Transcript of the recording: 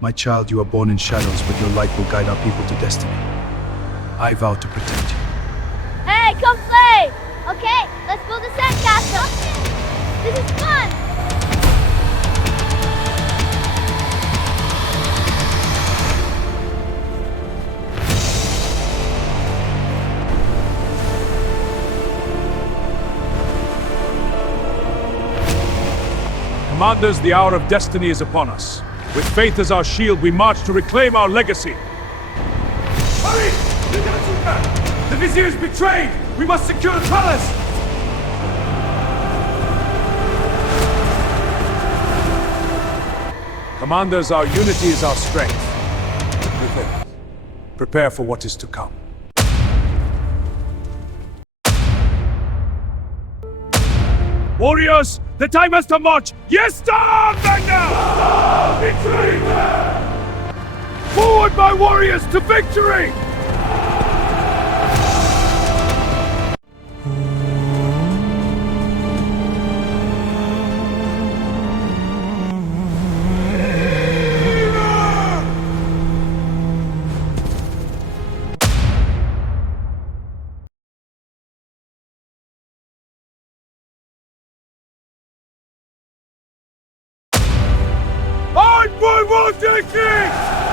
My child, you are born in shadows, but your light will guide our people to destiny. I vow to protect you. Hey, come play! Okay, let's build a sandcastle. This is fun! Commanders, the hour of destiny is upon us. With faith as our shield, we march to reclaim our legacy. Hurry! The Vizier is betrayed! We must secure the palace! Commanders, our unity is our strength. Prepare for what is to come. Warriors, the time has to march! Yes, start right now! Betray them! Forward, my warriors, to victory! I'm for war taking!